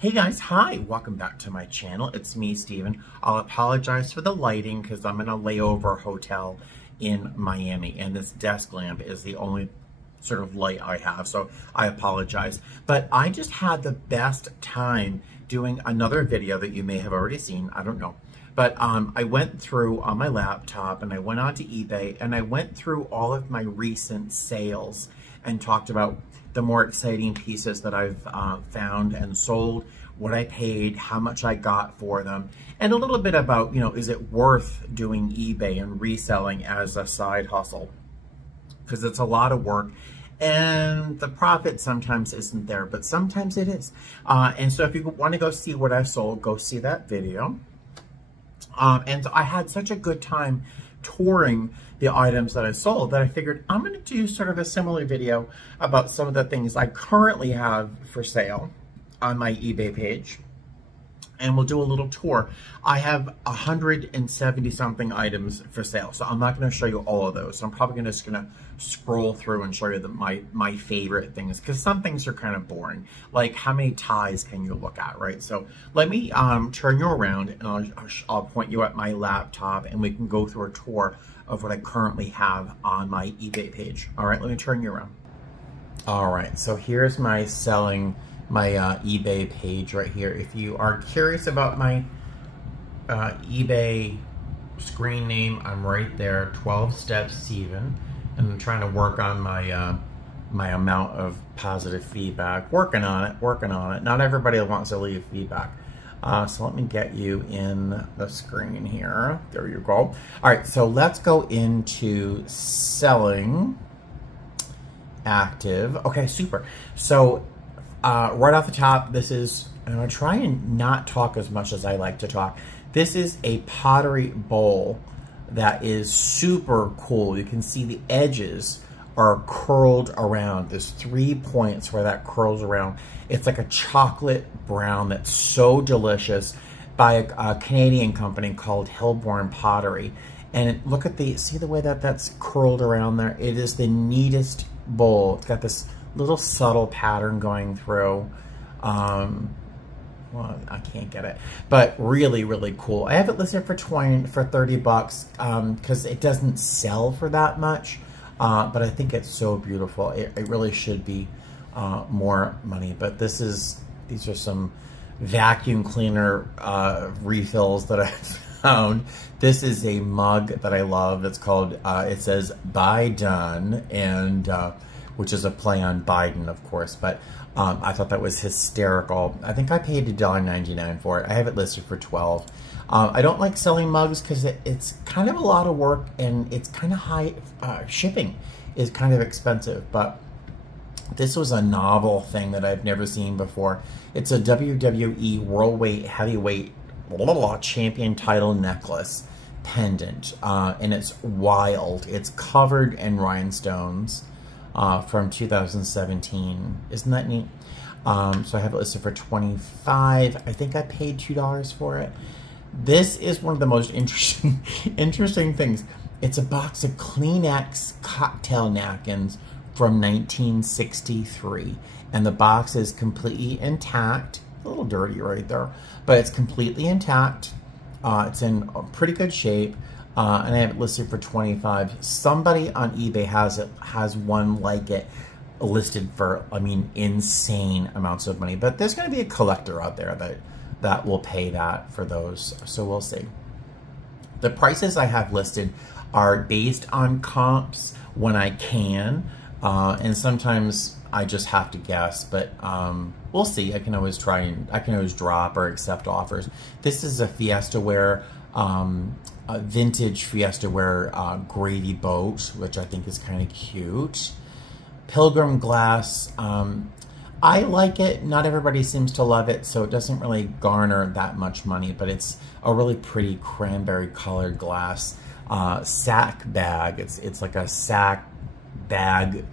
Hey guys, hi, welcome back to my channel. It's me, Steven. I'll apologize for the lighting because I'm in a layover hotel in Miami and this desk lamp is the only sort of light I have, so I apologize. But I just had the best time doing another video that you may have already seen, I don't know. But I went through on my laptop and I went onto eBay and I went through all of my recent sales and talked about the more exciting pieces that I've found and sold, what I paid, how much I got for them, and a little bit about, you know, is it worth doing eBay and reselling as a side hustle? Because it's a lot of work and the profit sometimes isn't there, but sometimes it is. And so if you want to go see what I've sold, go see that video. And so I had such a good time touring the items that I sold that I figured I'm going to do sort of a similar video about some of the things I currently have for sale on my eBay page. And we'll do a little tour. I have 170 something items for sale, so I'm not going to show you all of those. So I'm probably just going to scroll through and show you my favorite things, because some things are kind of boring. Like, how many ties can you look at, right? So let me turn you around and I'll point you at my laptop and we can go through a tour of what I currently have on my eBay page. All right, let me turn you around. All right, so here's my eBay page right here. If you are curious about my eBay screen name, I'm right there, 12 Steps Steven, and I'm trying to work on my my amount of positive feedback. Working on it. Not everybody wants to leave feedback. So let me get you in the screen here. There you go. All right, so let's go into selling active. Okay, super. So right off the top, this is, I'm going to try and not talk as much as I like to talk. This is a pottery bowl that is super cool. You can see the edges are curled around. There's 3 points where that curls around. It's like a chocolate brown that's so delicious, by a Canadian company called Hillborn Pottery. And look at see the way that that's curled around there? It is the neatest bowl. It's got this little subtle pattern going through. Well, I can't get it, but really, really cool. I have it listed for 30 bucks because it doesn't sell for that much. But I think it's so beautiful. It really should be more money. But these are some vacuum cleaner refills that I found. This is a mug that I love. It's called, it says "Buy Done," and which is a play on Biden, of course. But I thought that was hysterical. I think I paid $1.99 for it. I have it listed for $12. I don't like selling mugs because it's kind of a lot of work and it's kind of high. Shipping is kind of expensive, but this was a novel thing that I've never seen before. It's a WWE Worldweight Heavyweight Champion title necklace pendant, and it's wild. It's covered in rhinestones from 2017. Isn't that neat? So I have it listed for $25. I think I paid $2 for it. This is one of the most interesting things. It's a box of Kleenex cocktail napkins from 1963. And the box is completely intact. A little dirty right there, but it's completely intact. It's in pretty good shape. And I have it listed for $25. Somebody on eBay has one like it listed for, I mean, insane amounts of money. But there's going to be a collector out there that will pay that for those. So we'll see. The prices I have listed are based on comps when I can, and sometimes I just have to guess. But we'll see. I can always drop or accept offers. This is a Fiesta Wear. A vintage Fiesta Wear gravy boat, which I think is kind of cute. Pilgrim glass. I like it. Not everybody seems to love it, so it doesn't really garner that much money, but it's a really pretty cranberry colored glass. Sack bag. It's like a sack bag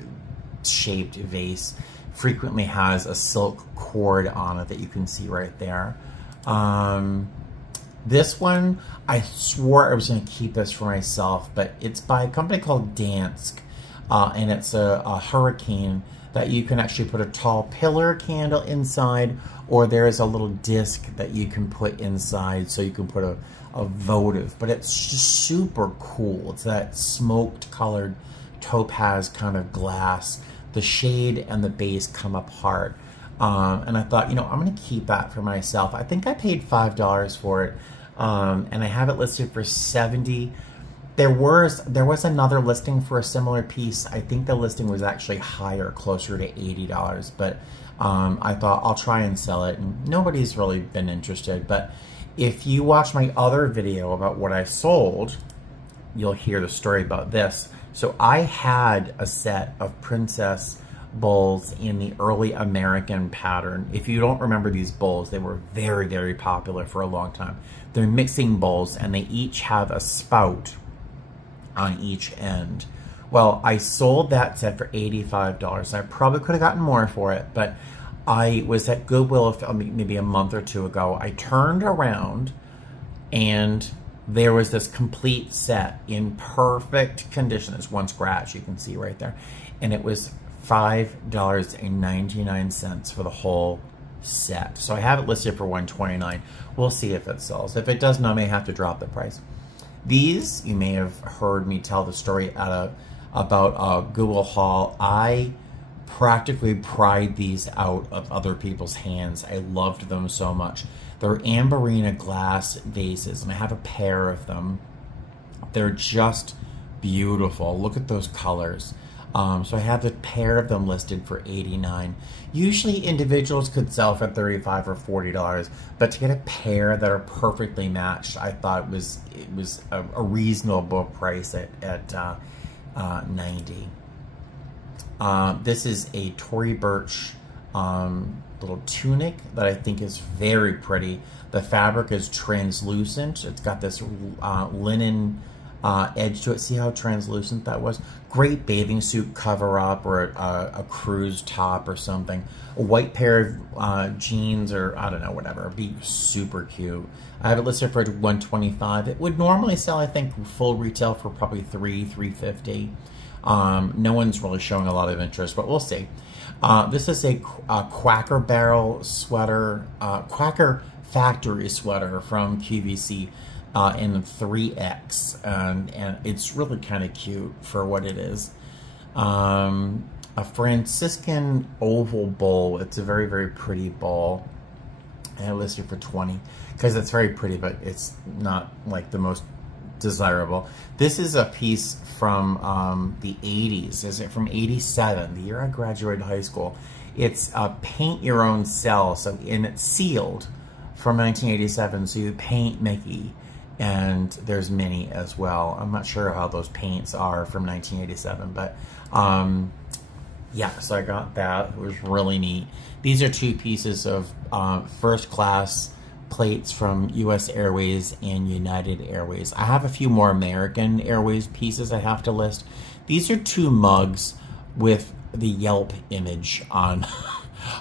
shaped vase. Frequently has a silk cord on it that you can see right there. This one, I swore I was going to keep this for myself, but it's by a company called Dansk, and it's a hurricane that you can actually put a tall pillar candle inside, or there is a little disc that you can put inside, so you can put a votive. But it's just super cool. It's that smoked colored topaz kind of glass. The shade and the base come apart. And I thought, you know, I'm going to keep that for myself. I think I paid $5 for it. And I have it listed for $70. There was another listing for a similar piece. I think the listing was actually higher, closer to $80. But I thought I'll try and sell it, and nobody's really been interested. But if you watch my other video about what I sold, you'll hear the story about this. So I had a set of princess bowls in the early American pattern. If you don't remember these bowls, they were very, very popular for a long time. They're mixing bowls, and they each have a spout on each end. Well, I sold that set for $85. I probably could have gotten more for it, but I was at Goodwill maybe a month or two ago. I turned around and there was this complete set in perfect condition. There's one scratch you can see right there. And it was $5.99 for the whole set. So I have it listed for $129. We'll see if it sells. If it doesn't, I may have to drop the price. These, you may have heard me tell the story about a Goodwill haul. I practically pried these out of other people's hands. I loved them so much. They're Amberina glass vases, and I have a pair of them. They're just beautiful. Look at those colors. So I have a pair of them listed for $89. Usually individuals could sell for $35 or $40, but to get a pair that are perfectly matched, I thought it was a reasonable price at $90. This is a Tory Burch little tunic that I think is very pretty. The fabric is translucent. It's got this linen edge to it. See how translucent that was? Great bathing suit cover up, or a cruise top or something. A white pair of jeans, or I don't know, whatever. It'd be super cute. I have it listed for $125. It would normally sell, I think, full retail for probably $350. No one's really showing a lot of interest, but we'll see. This is a Quaker Barrel sweater, Quaker Factory sweater from QVC. In 3X, and it's really kind of cute for what it is. A Franciscan oval bowl. It's a very, very pretty bowl. I have it listed for $20 because it's very pretty, but it's not like the most desirable. This is a piece from the 80s. Is it from 87, the year I graduated high school? It's a paint your own cell, and it's sealed from 1987, so you paint Mickey. And there's Minnie as well. I'm not sure how those paints are from 1987, but yeah, so I got that. It was really neat. These are two pieces of first class plates from US Airways and United Airways. I have a few more American Airways pieces I have to list. These are two mugs with the Yelp image on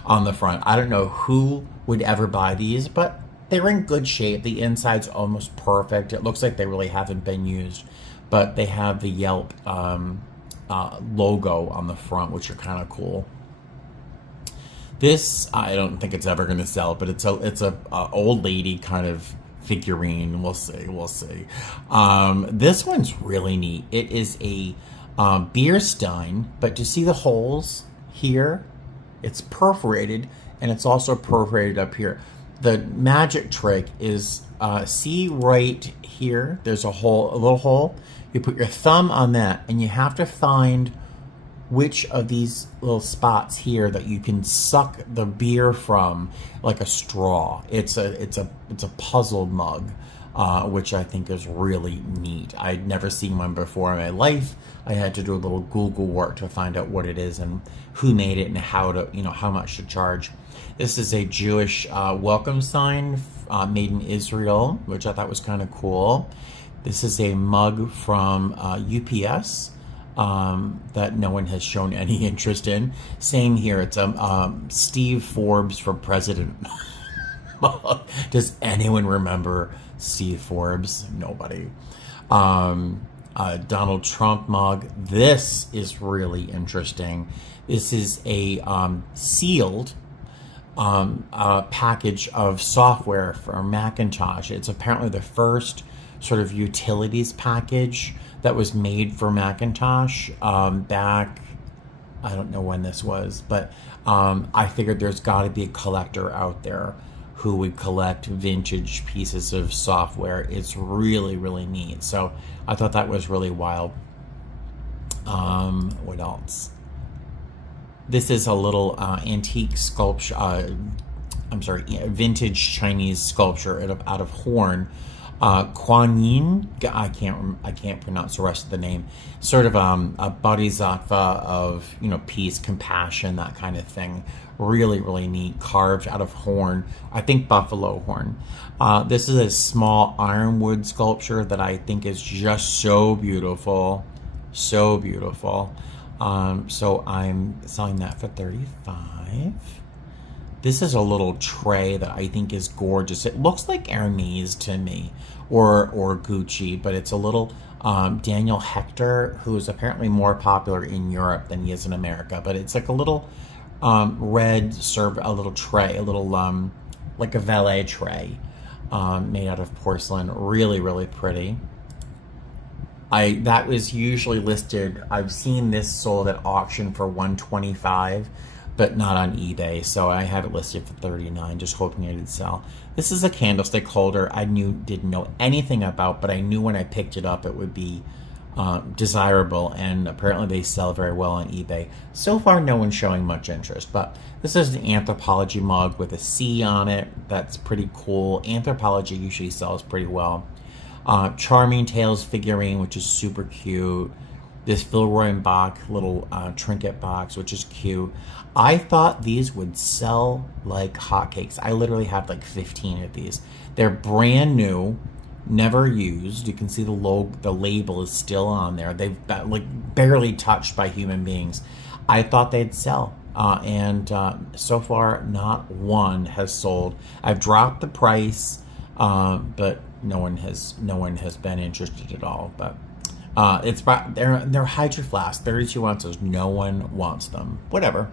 on the front. I don't know who would ever buy these, but they're in good shape. The inside's almost perfect. It looks like they really haven't been used, but they have the Yelp logo on the front, which are kind of cool. This, I don't think it's ever going to sell, but it's a old lady kind of figurine. We'll see. We'll see. This one's really neat. It is a beer stein, but do you see the holes here? It's perforated, and it's also perforated up here. The magic trick is, see right here, there's a hole, a little hole. You put your thumb on that, and you have to find which of these little spots here that you can suck the beer from like a straw. It's a puzzle mug, which I think is really neat. I'd never seen one before in my life. I had to do a little Google work to find out what it is and who made it and how to, how much to charge. This is a Jewish welcome sign made in Israel, which I thought was kind of cool. This is a mug from UPS that no one has shown any interest in. Same here. It's a Steve Forbes for president mug. Does anyone remember Steve Forbes? Nobody. Donald Trump mug. This is really interesting. This is a sealed a package of software for Macintosh. It's apparently the first sort of utilities package that was made for Macintosh back, I don't know when this was, but I figured there's got to be a collector out there who would collect vintage pieces of software. It's really, really neat. So I thought that was really wild. What else? This is a little antique sculpture, I'm sorry, vintage Chinese sculpture out of horn. Kuan Yin, I can't pronounce the rest of the name. Sort of a bodhisattva of, you know, peace, compassion, that kind of thing. Really, really neat, carved out of horn. I think buffalo horn. This is a small ironwood sculpture that I think is just so beautiful, so beautiful. So I'm selling that for $35. This is a little tray that I think is gorgeous. It looks like Hermes to me, or Gucci, but it's a little Daniel Hector, who is apparently more popular in Europe than he is in America. But it's like a little red a little tray, a little like a valet tray, made out of porcelain. Really, really pretty. That was usually listed. I've seen this sold at auction for $125. But not on eBay, so I have it listed for $39, just hoping it would sell. This is a candlestick holder I didn't know anything about, but I knew when I picked it up it would be desirable, and apparently they sell very well on eBay. So far, no one's showing much interest, but this is an Anthropology mug with a C on it. That's pretty cool. Anthropology usually sells pretty well. Charming Tales figurine, which is super cute. This Villeroy and Bach little trinket box, which is cute. I thought these would sell like hotcakes. I literally have like 15 of these. They're brand new, never used. You can see the label is still on there. They've been like barely touched by human beings. I thought they'd sell, and so far not one has sold. I've dropped the price, but no one has been interested at all. But they're Hydro Flask, 32 ounces. No one wants them. Whatever.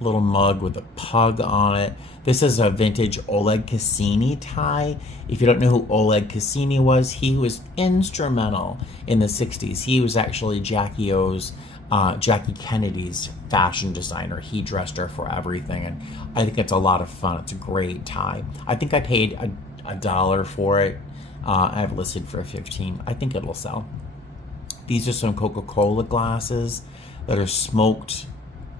Little mug with a pug on it. This is a vintage Oleg Cassini tie. If you don't know who Oleg Cassini was, he was instrumental in the 60s. He was actually Jackie Kennedy's fashion designer. He dressed her for everything, and I think it's a lot of fun. It's a great tie. I think I paid $1 for it. I have it listed for $15. I think it'll sell. These are some Coca-Cola glasses that are smoked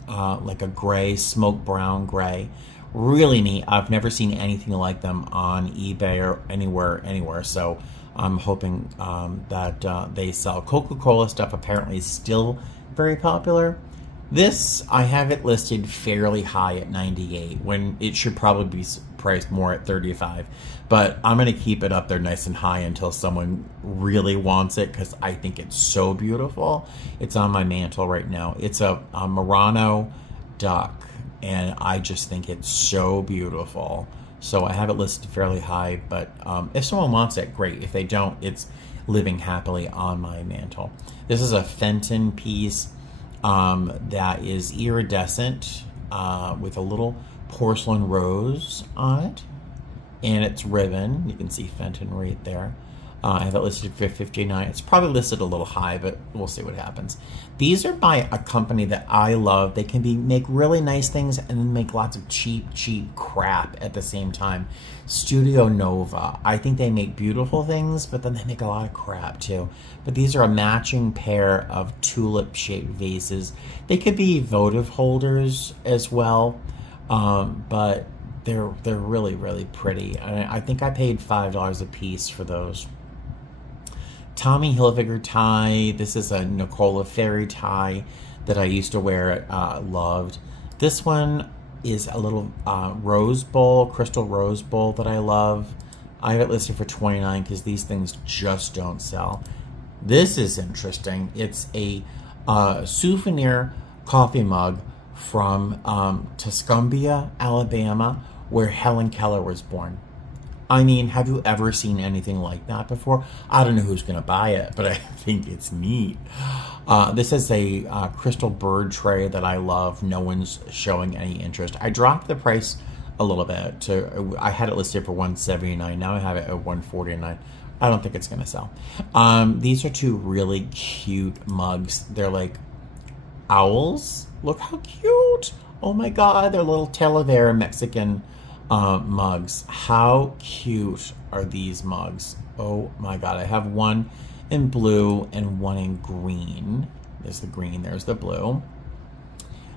like a gray, smoked brown gray. Really neat. I've never seen anything like them on eBay or anywhere. So I'm hoping that they sell. Coca-Cola stuff apparently is still very popular. This, I have it listed fairly high at $98 when it should probably be priced more at $35. But I'm going to keep it up there nice and high until someone really wants it, because I think it's so beautiful. It's on my mantle right now. It's a Murano duck, and I just think it's so beautiful. So I have it listed fairly high, but if someone wants it, great. If they don't, it's living happily on my mantle. This is a Fenton piece that is iridescent with a little porcelain rose on it, and it's ribbon. You can see Fenton right there. I have it listed for $59. It's probably listed a little high, but we'll see what happens. These are by a company that I love. They can make really nice things and then make lots of cheap crap at the same time. Studio Nova. I think they make beautiful things, but then they make a lot of crap too. But these are a matching pair of tulip-shaped vases. They could be votive holders as well, but they're really, really pretty. I think I paid $5 a piece for those. Tommy Hilfiger tie. This is a Nicola Ferry tie that I used to wear, loved. This one is a little rose bowl, crystal rose bowl that I love. I have it listed for $29 because these things just don't sell. This is interesting. It's a souvenir coffee mug from Tuscumbia, Alabama, where Helen Keller was born. I mean, have you ever seen anything like that before? I don't know who's going to buy it, but I think it's neat. This is a crystal bird tray that I love. No one's showing any interest. I dropped the price a little bit. I had it listed for $179. Now I have it at $149. I don't think it's going to sell. These are two really cute mugs. They're like owls. Look how cute. Oh my God, they're little Talavera Mexican mugs. How cute are these mugs? Oh my God, I have one in blue and one in green. There's the green, there's the blue.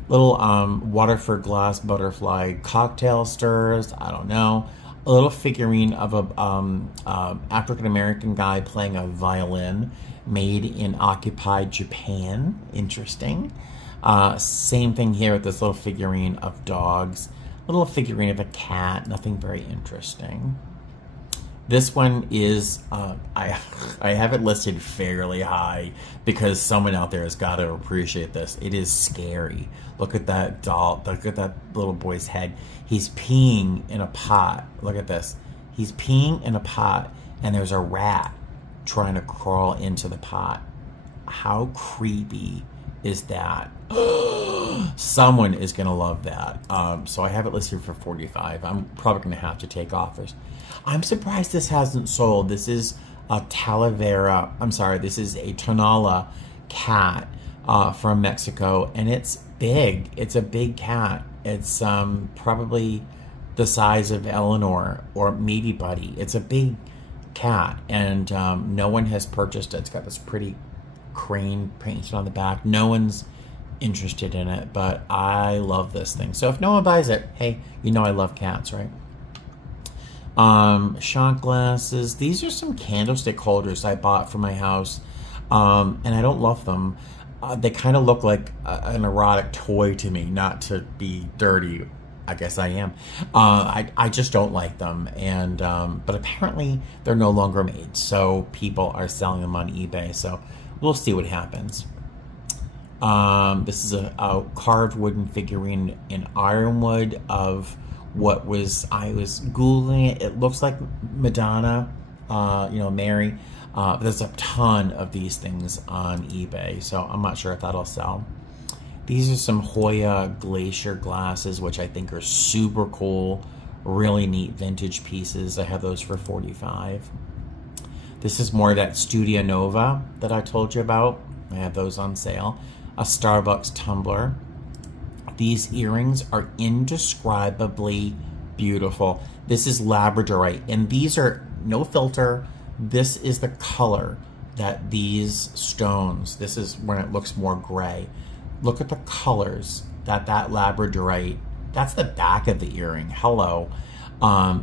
Little Waterford glass butterfly cocktail stirs, I don't know. A little figurine of a African-American guy playing a violin made in occupied Japan. Interesting. Same thing here with this little figurine of dogs. A little figurine of a cat, nothing very interesting. This one is, I have it listed fairly high because someone out there has got to appreciate this. It is scary. Look at that doll. Look at that little boy's head. He's peeing in a pot. Look at this. He's peeing in a pot and there's a rat trying to crawl into the pot. How creepy is that? Someone is going to love that. So I have it listed for $45. I'm probably going to have to take offers. I'm surprised this hasn't sold. This is a Talavera, I'm sorry, this is a Tonala cat from Mexico, and it's big. It's a big cat. It's probably the size of Eleanor or maybe Buddy. It's a big cat, and no one has purchased it. It's got this pretty crane painted on the back. No one's interested in it, but I love this thing. So if no one buys it, hey, you know I love cats, right? Shot glasses. These are some candlestick holders I bought for my house, and I don't love them. They kind of look like an erotic toy to me. Not to be dirty, I guess I am. I just don't like them, and but apparently they're no longer made, so people are selling them on eBay. So we'll see what happens. This is a carved wooden figurine in ironwood of what was, I was Googling it. It looks like Madonna, you know, Mary. But there's a ton of these things on eBay, so I'm not sure if that'll sell. These are some Hoya Glacier glasses, which I think are super cool. Really neat vintage pieces. I have those for $45. This is more of that Studio Nova that I told you about. I have those on sale. A Starbucks tumbler. These earrings are indescribably beautiful. This is Labradorite, and these are no filter. This is the color that these stones, this is when it looks more gray. Look at the colors that Labradorite, that's the back of the earring. Hello.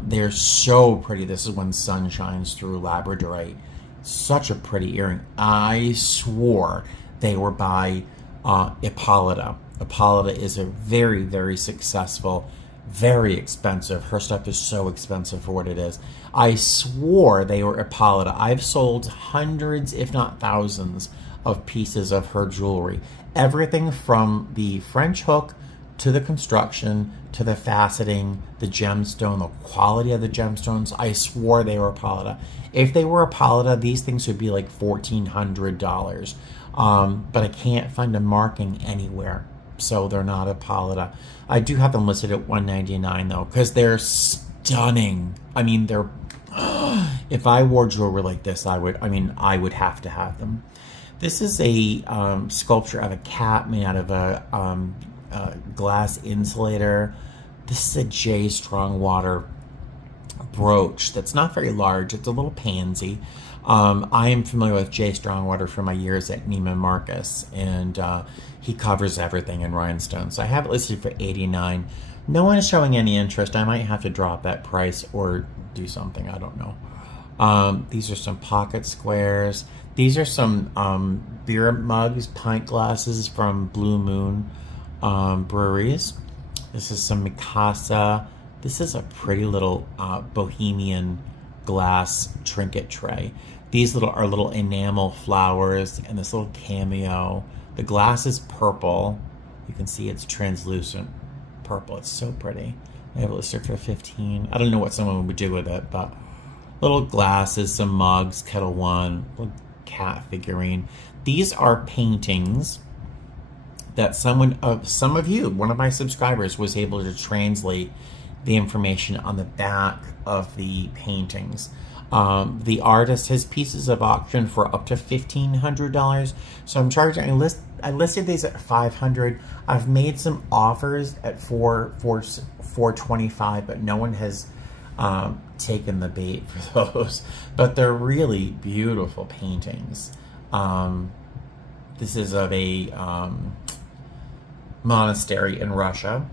They're so pretty. This is when sun shines through Labradorite. Such a pretty earring. I swore they were by Hippolyta. Hippolyta is a very, very successful, very expensive. Her stuff is so expensive for what it is. I swore they were Hippolyta. I've sold hundreds, if not thousands, of pieces of her jewelry. Everything from the French hook to the construction to the faceting, the gemstone, the quality of the gemstones. I swore they were Hippolyta. If they were Hippolyta, these things would be like $1,400. But I can't find a marking anywhere, so they're not Hippolyta. I do have them listed at $199 though, because they're stunning. I mean, they're. If I wore jewelry like this, I would have to have them. This is a sculpture of a cat made out of a glass insulator. This is a J. Strongwater brooch that's not very large. It's a little pansy. I am familiar with J. Strongwater from my years at Neiman Marcus, and he covers everything in rhinestones. So I have it listed for $89. No one is showing any interest. I might have to drop that price or do something. I don't know. These are some pocket squares. These are some beer mugs, pint glasses from Blue Moon breweries. This is some Mikasa. This is a pretty little bohemian glass trinket tray. These are little enamel flowers and this little cameo. The glass is purple. You can see it's translucent purple. It's so pretty. I have it listed for $15. I don't know what someone would do with it, but little glasses, some mugs, Kettle One, little cat figurine. These are paintings that some of you, one of my subscribers, was able to translate the information on the back of the paintings. The artist has pieces of auction for up to $1,500. So I'm charging, I listed these at $500. I've made some offers at $425, but no one has taken the bait for those. But they're really beautiful paintings. This is of a monastery in Russia.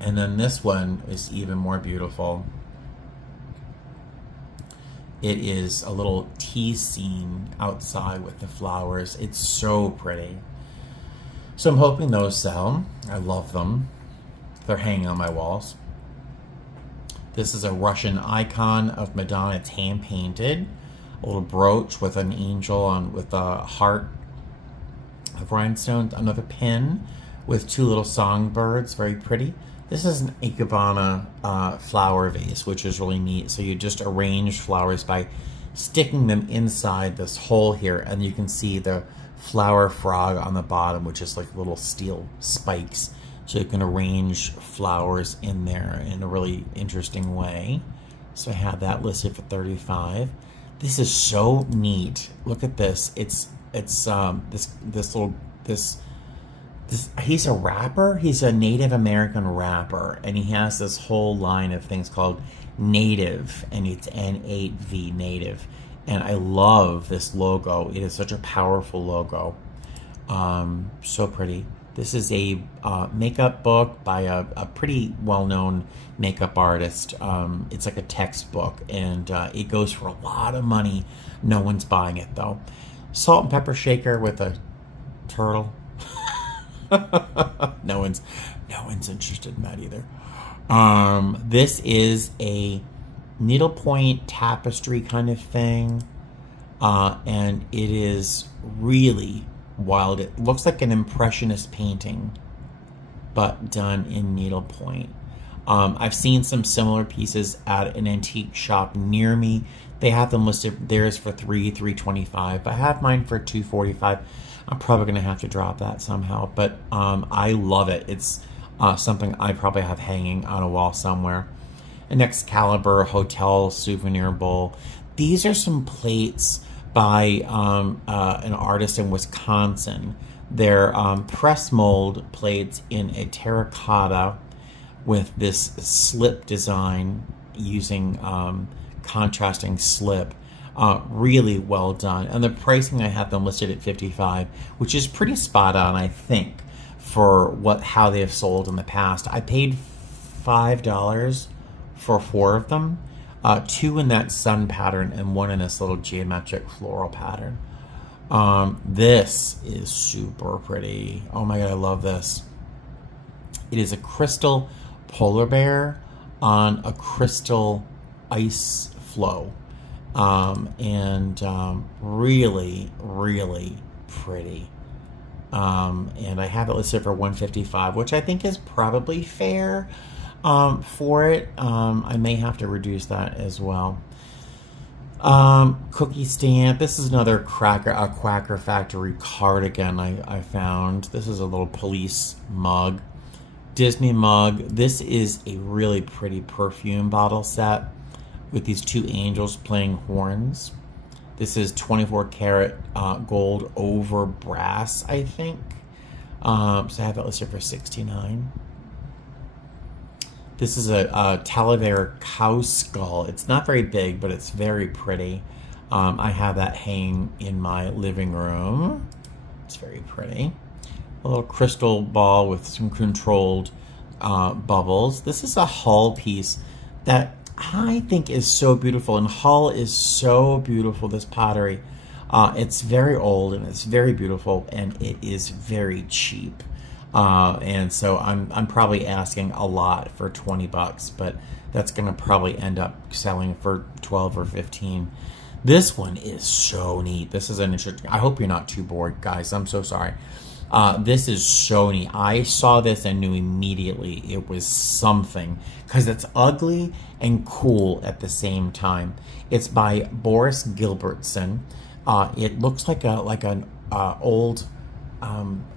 And then this one is even more beautiful. It is a little tea scene outside with the flowers. It's so pretty. So I'm hoping those sell. I love them. They're hanging on my walls. This is a Russian icon of Madonna. It's hand painted. A little brooch with an angel on with a heart of rhinestones. Another pin with two little songbirds. Very pretty. This is an ikebana flower vase, which is really neat. So you just arrange flowers by sticking them inside this hole here, and you can see the flower frog on the bottom, which is like little steel spikes. So you can arrange flowers in there in a really interesting way. So I have that listed for $35. This is so neat. Look at this. He's a rapper. He's a Native American rapper, and he has this whole line of things called Native, and it's N8V, Native. And I love this logo. It is such a powerful logo. So pretty. This is a makeup book by a pretty well-known makeup artist. It's like a textbook, and it goes for a lot of money. No one's buying it though. Salt and pepper shaker with a turtle. No one's interested in that either. This is a needlepoint tapestry kind of thing, and it is really wild. It looks like an impressionist painting, but done in needlepoint. I've seen some similar pieces at an antique shop near me. They have them listed. Theirs for $325, but I have mine for $245. I'm probably going to have to drop that somehow, but I love it. It's something I probably have hanging on a wall somewhere. An Excalibur hotel souvenir bowl. These are some plates by an artist in Wisconsin. They're press mold plates in a terracotta with this slip design using contrasting slip. Really well done, and the pricing I have them listed at $55, which is pretty spot on, I think, for how they have sold in the past. I paid $5 for 4 of them, 2 in that sun pattern and 1 in this little geometric floral pattern. This is super pretty. Oh my god, I love this. It is a crystal polar bear on a crystal ice flow. Really, really pretty. And I have it listed for $155, which I think is probably fair for it. I may have to reduce that as well. Cookie stamp. This is another Quacker Factory cardigan I found. This is a little police mug. Disney mug. This is a really pretty perfume bottle set with these 2 angels playing horns. This is 24 karat gold over brass, I think. So I have that listed for $69. This is a Talavera Cow Skull. It's not very big, but it's very pretty. I have that hanging in my living room. It's very pretty. A little crystal ball with some controlled bubbles. This is a Hull piece that I think is so beautiful, and Hull is so beautiful, this pottery. It's very old and it's very beautiful, and it is very cheap. And so I'm probably asking a lot for 20 bucks, but that's gonna probably end up selling for 12 or 15. This one is so neat. This is an interesting, I hope you're not too bored, guys. I'm so sorry. This is so neat. I saw this and knew immediately it was something because it's ugly and cool at the same time. It's by Boris Gilbertson. It looks like an old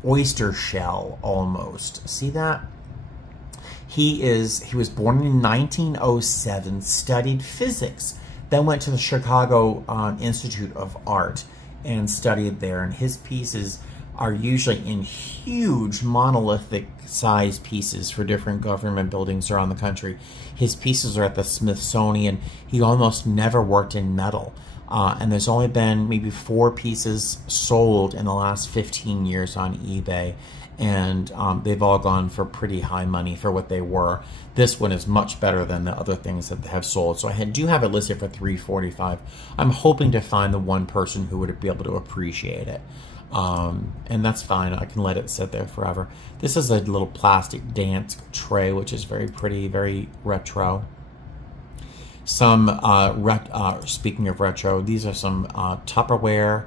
oyster shell almost. See that? He was born in 1907, studied physics, then went to the Chicago Institute of Art and studied there. And his pieces are usually in huge monolithic size pieces for different government buildings around the country. His pieces are at the Smithsonian. He almost never worked in metal. And there's only been maybe 4 pieces sold in the last 15 years on eBay. And they've all gone for pretty high money for what they were. This one is much better than the other things that have sold. So I do have it listed for $345. I'm hoping to find the one person who would be able to appreciate it. And that's fine. I can let it sit there forever. This is a little plastic dance tray, which is very pretty, very retro. Some, speaking of retro, these are some Tupperware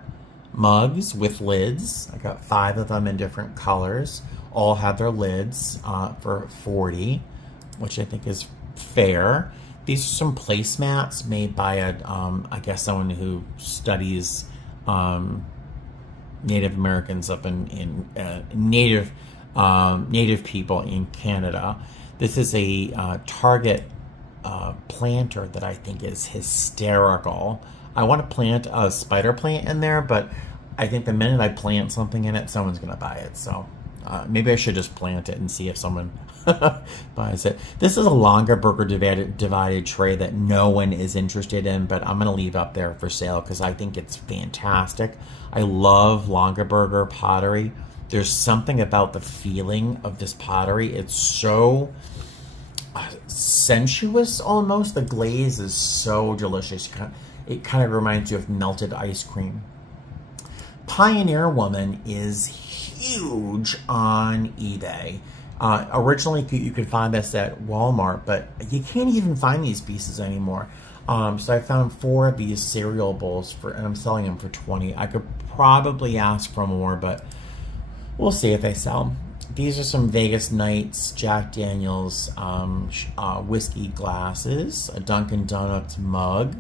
mugs with lids. I got 5 of them in different colors. All have their lids for $40, which I think is fair. These are some placemats made by I guess someone who studies Native Americans up in Native people in Canada. This is a Target planter that I think is hysterical. I want to plant a spider plant in there, but I think the minute I plant something in it, someone's going to buy it. So maybe I should just plant it and see if someone buys it. This is a Longaberger divided tray that no one is interested in, but I'm going to leave up there for sale because I think it's fantastic. I love Longaberger pottery. There's something about the feeling of this pottery. It's so sensuous almost. The glaze is so delicious. It kind of reminds you of melted ice cream. Pioneer Woman is huge on eBay. Originally, you could find this at Walmart, but you can't even find these pieces anymore. So I found 4 of these cereal bowls and I'm selling them for $20. I could probably ask for more, but we'll see if they sell. These are some Vegas Nights Jack Daniels whiskey glasses, a Dunkin' Donuts mug.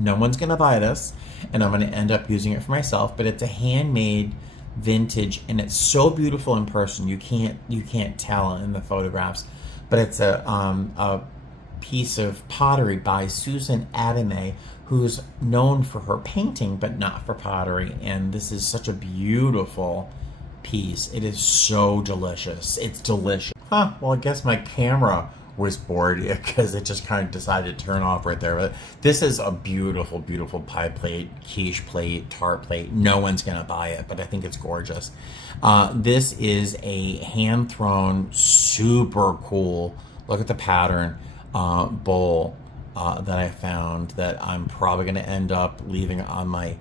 No one's gonna buy this, and I'm gonna end up using it for myself, but it's a handmade vintage, and it's so beautiful in person. You can't tell in the photographs, but it's a piece of pottery by Susan Adame, who's known for her painting, but not for pottery. And this is such a beautiful piece. It is so delicious. It's delicious. Huh, well, I guess my camera was bored because it just kind of decided to turn off right there. But this is a beautiful, beautiful pie plate, quiche plate, tart plate. No one's going to buy it, but I think it's gorgeous. This is a hand-thrown, super cool, look at the pattern, bowl that I found that I'm probably going to end up leaving on my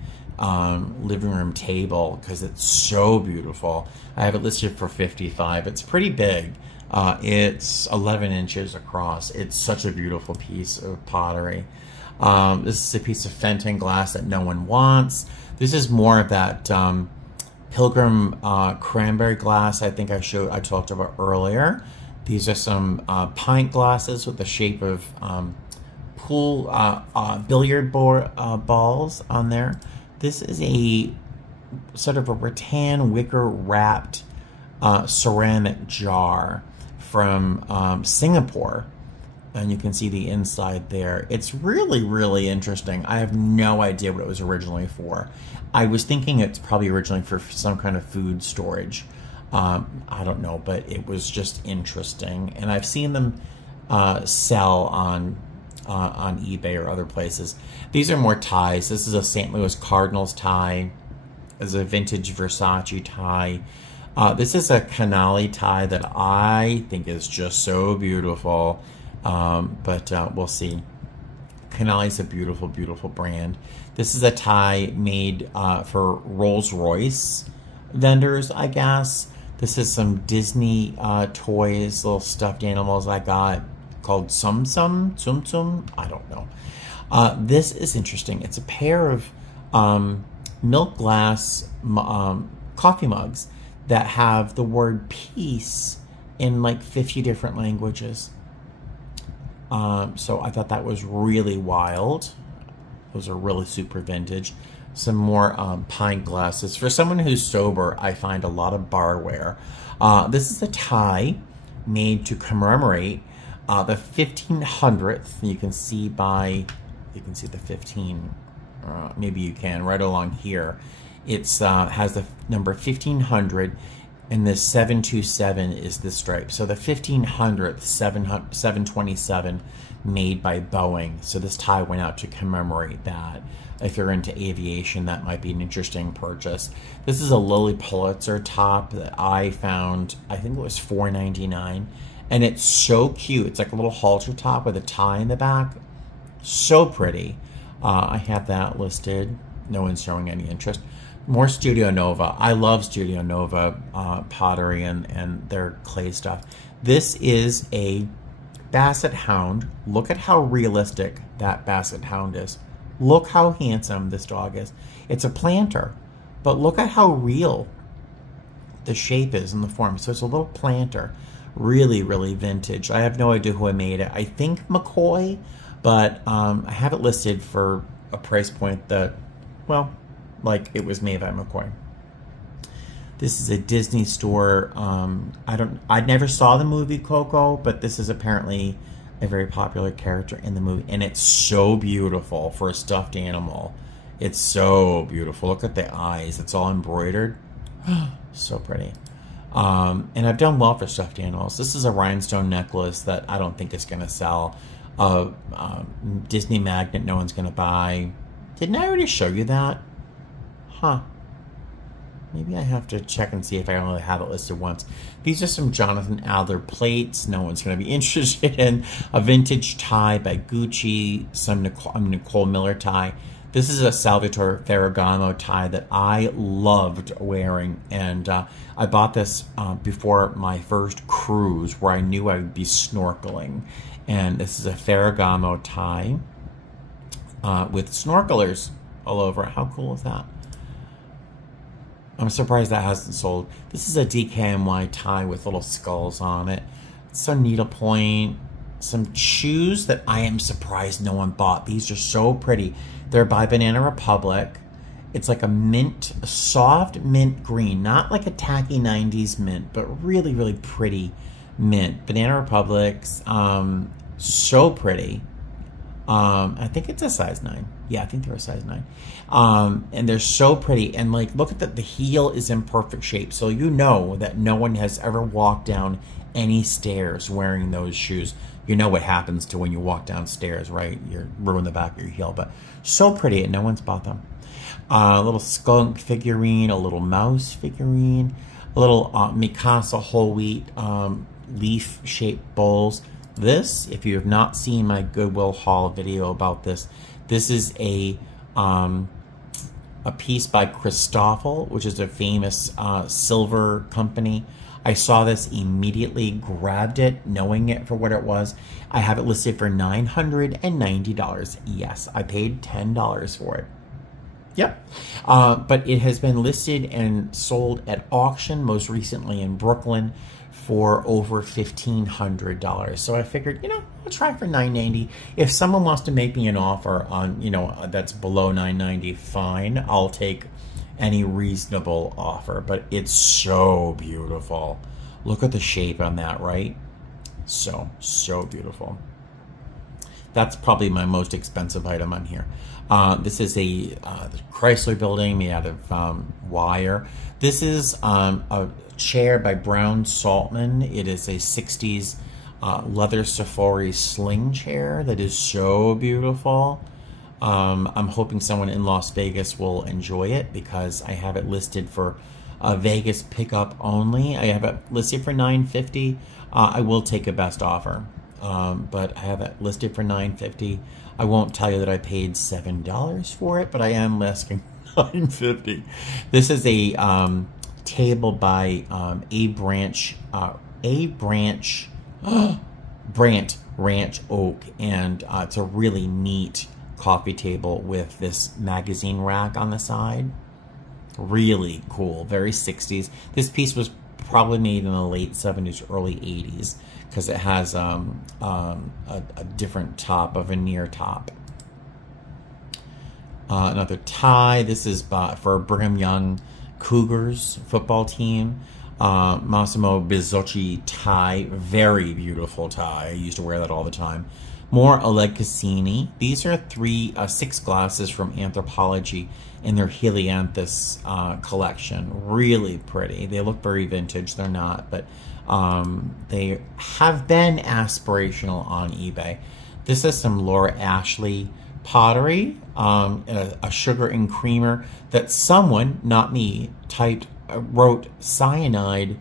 living room table because it's so beautiful. I have it listed for $55. It's pretty big. It's 11 inches across. It's such a beautiful piece of pottery. This is a piece of Fenton Glass that no one wants. This is more of that Pilgrim cranberry glass I think I talked about earlier. These are some pint glasses with the shape of pool billiard balls on there. This is a sort of a rattan wicker wrapped ceramic jar from Singapore, and you can see the inside there. It's really, really interesting. I have no idea what it was originally for. I was thinking it's probably originally for some kind of food storage. I don't know, but it was just interesting, and I've seen them sell on eBay or other places. These are more ties. This is a St. Louis Cardinals tie. This is a vintage Versace tie. This is a canali tie that I think is just so beautiful, but we'll see. Canali is a beautiful, beautiful brand. This is a tie made for Rolls-Royce vendors, I guess. This is some Disney toys, little stuffed animals I got called Tsum Tsum, I don't know. This is interesting. It's a pair of milk glass coffee mugs that have the word peace in like 50 different languages. So I thought that was really wild. Those are really super vintage. Some more pint glasses. For someone who's sober, I find a lot of barware. This is a tie made to commemorate the 1500th. You can see the 15. Maybe you can right along here. It's has the number 1500, and the 727 is the stripe. So the 1500th 727 made by Boeing. So this tie went out to commemorate that. If you're into aviation, that might be an interesting purchase. This is a Lily Pulitzer top that I found, I think it was $4.99. And it's so cute. It's like a little halter top with a tie in the back. So pretty. I have that listed. No one's showing any interest. More Studio Nova. I love Studio Nova pottery and their clay stuff. This is a Basset Hound. Look at how realistic that Basset Hound is. Look how handsome this dog is. It's a planter, but look at how real the shape is in the form. So it's a little planter. Really, really vintage. I have no idea who made it. I think McCoy, but I have it listed for a price point that, well, like it was made by McCoy. This is a Disney store. I never saw the movie Coco, but this is apparently a very popular character in the movie, and it's so beautiful for a stuffed animal. It's so beautiful. Look at the eyes. It's all embroidered. So pretty. And I've done well for stuffed animals. This is a rhinestone necklace that I don't think is going to sell. Disney magnet no one's going to buy. Didn't I already show you that? Huh. Maybe I have to check and see if I only have it listed once. These are some Jonathan Adler plates. No one's going to be interested in. A vintage tie by Gucci. Some Nicole Miller tie. This is a Salvatore Ferragamo tie that I loved wearing. And I bought this before my first cruise where I knew I would be snorkeling. And this is a Ferragamo tie with snorkelers all over it. How cool is that? I'm surprised that hasn't sold. This is a DKNY tie with little skulls on it. Some needlepoint, some shoes that I am surprised no one bought. These are so pretty. They're by Banana Republic. It's like a soft mint green, not like a tacky 90s mint, but really, really pretty mint. Banana Republic's so pretty. I think it's a size 9. Yeah, I think they're a size 9. And they're so pretty. And like, look at the heel is in perfect shape. So you know that no one has ever walked down any stairs wearing those shoes. You know what happens to when you walk downstairs, right? You ruin the back of your heel. But so pretty, and no one's bought them. A little skunk figurine, a little mouse figurine, a little Mikasa whole wheat leaf-shaped bowls. This, if you have not seen my Goodwill haul video about this, this is a piece by Christoffel, which is a famous silver company. I saw this immediately, grabbed it, knowing it for what it was. I have it listed for $990. Yes, I paid $10 for it. Yep. But it has been listed and sold at auction, most recently in Brooklyn, for over $1,500. So I figured, you know, I'll try for $990. If someone wants to make me an offer on, you know, that's below $990, fine. I'll take any reasonable offer. But it's so beautiful. Look at the shape on that, right? So beautiful. That's probably my most expensive item on here. This is a Chrysler Building made out of wire. This is a chair by Brown Saltman. It is a 60s leather safari sling chair that is so beautiful. I'm hoping someone in Las Vegas will enjoy it because I have it listed for Vegas pickup only. I have it listed for $950. I will take a best offer, but I have it listed for $950. I won't tell you that I paid $7 for it, but I am asking $950. This is a table by Brant Ranch Oak, and it's a really neat coffee table with this magazine rack on the side. Really cool, very 60s. This piece was probably made in the late 70s, early 80s, because it has a different top, a veneer top. Another tie. This is for Brigham Young Cougars football team. Massimo Bizzocchi tie. Very beautiful tie. I used to wear that all the time. More Oleg Cassini. These are 6 glasses from Anthropology in their Helianthus collection. Really pretty. They look very vintage. They're not, but they have been aspirational on eBay. This is some Laura Ashley pottery, a sugar and creamer that someone, not me, wrote cyanide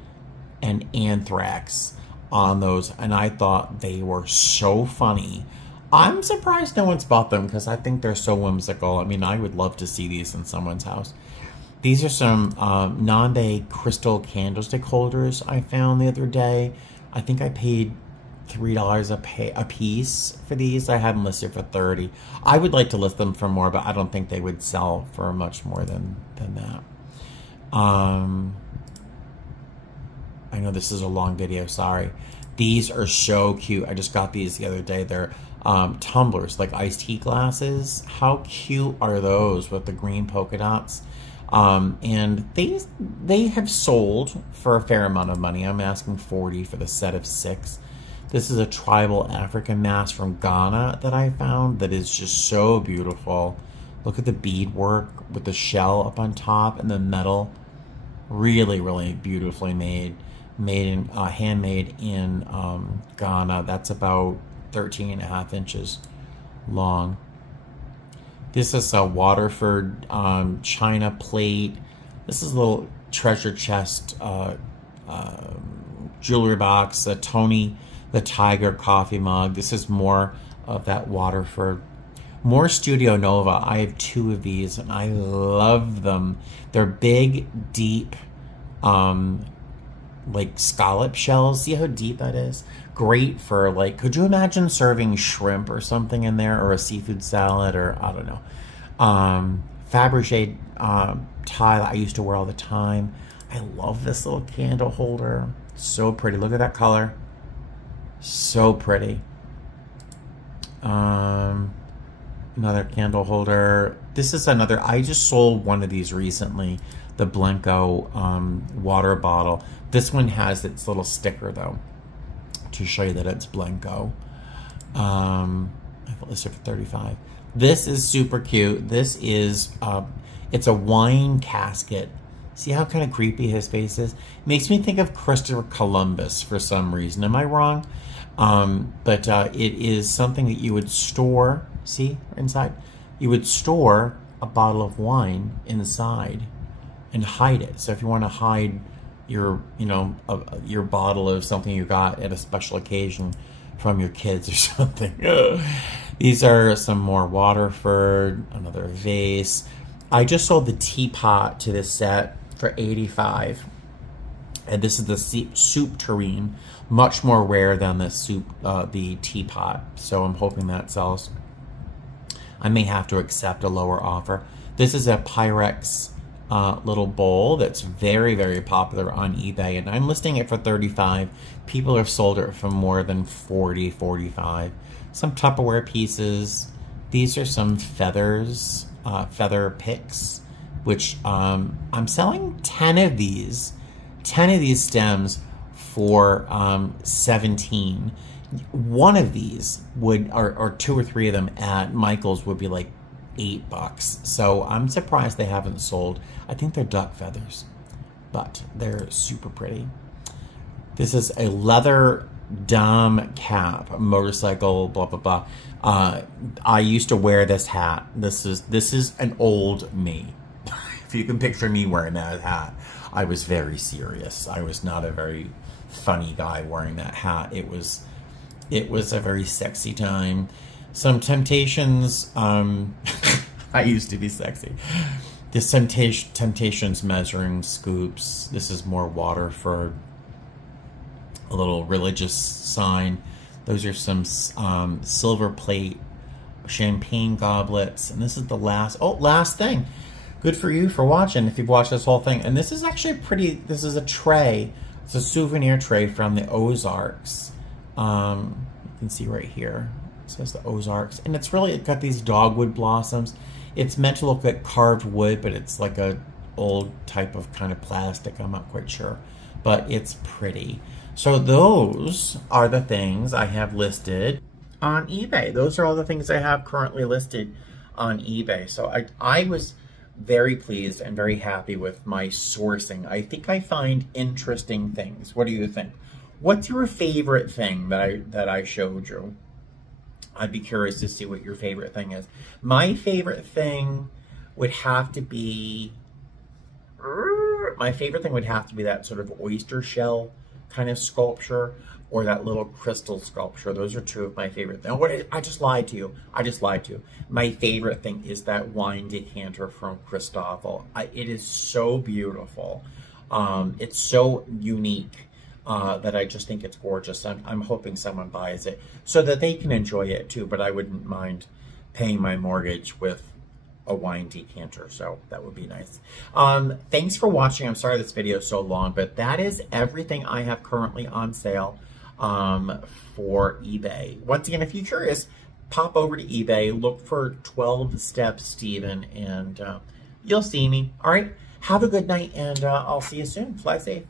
and anthrax on those, and I thought they were so funny. I'm surprised no one's bought them because I think they're so whimsical. I mean, I would love to see these in someone's house. These are some Nambe crystal candlestick holders I found the other day. I think I paid $3 a piece for these. I had them listed for $30. I would like to list them for more, but I don't think they would sell for much more than that. I know this is a long video, sorry. These are so cute. I just got these the other day. They're tumblers, like iced tea glasses. How cute are those with the green polka dots? And they have sold for a fair amount of money. I'm asking $40 for the set of 6. This is a tribal African mask from Ghana that I found that is just so beautiful. Look at the beadwork with the shell up on top and the metal. Really, really beautifully made. Handmade in Ghana. That's about 13.5 inches long. This is a Waterford china plate. This is a little treasure chest jewelry box. Tony the Tiger coffee mug. This is more of that Waterford. More Studio Nova. I have 2 of these and I love them. They're big, deep, like scallop shells. See how deep that is? Great for, like, could you imagine serving shrimp or something in there, or a seafood salad, or I don't know. Fabergé tie that I used to wear all the time. I love this little candle holder. So pretty. Look at that color. So pretty. Another candle holder. This is another. I just sold one of these recently. The Blenko water bottle. This one has its little sticker though, to show you that it's Blenko. I put this here for $35. This is super cute. This is it's a wine casket. See how kind of creepy his face is? It makes me think of Christopher Columbus for some reason. Am I wrong? But it is something that you would store. See inside? You would store a bottle of wine inside and hide it. So if you want to hide your, your bottle of something you got at a special occasion from your kids or something. These are some more Waterford, another vase. I just sold the teapot to this set for $85. And this is the soup tureen, much more rare than the teapot. So I'm hoping that sells. I may have to accept a lower offer. This is a Pyrex little bowl that's very, very popular on eBay, and I'm listing it for $35. People have sold it for more than $40, $45. Some Tupperware pieces. These are some feathers, feather picks, which I'm selling 10 of these stems for $17. One of these would, or 2 or 3 of them at Michael's would be like $8. So I'm surprised they haven't sold. I think they're duck feathers, but they're super pretty. This is a leather dome cap, motorcycle, blah, blah, blah. I used to wear this hat. This is an old me. If you can picture me wearing that hat, I was very serious. I was not a very funny guy wearing that hat. It was a very sexy time. Some Temptations, I used to be sexy. This Temptations measuring scoops. This is more Waterford. A little religious sign. Those are some silver plate champagne goblets. And this is the last thing. good for you for watching if you've watched this whole thing. And this is actually pretty, this is a tray. It's a souvenir tray from the Ozarks. You can see right here. It says the Ozarks. And it's really, it's got these dogwood blossoms. It's meant to look like carved wood, but it's like a old type of kind of plastic. I'm not quite sure. But it's pretty. So those are the things I have listed on eBay. Those are all the things I have currently listed on eBay. So I was very pleased and very happy with my sourcing. I think I find interesting things. What do you think? What's your favorite thing that I showed you? I'd be curious to see what your favorite thing is. My favorite thing would have to be, that sort of oyster shell kind of sculpture, or that little crystal sculpture. Those are two of my favorite things. Oh, I just lied to you. My favorite thing is that wine decanter from Christoffel. It is so beautiful. It's so unique. That I just think it's gorgeous. I'm hoping someone buys it so that they can enjoy it too, but I wouldn't mind paying my mortgage with a wine decanter, so that would be nice. Thanks for watching. I'm sorry this video is so long, but that is everything I have currently on sale for eBay. Once again, if you're curious, pop over to eBay, look for 12 Steps Steven, and you'll see me. All right, have a good night, and I'll see you soon. Fly safe.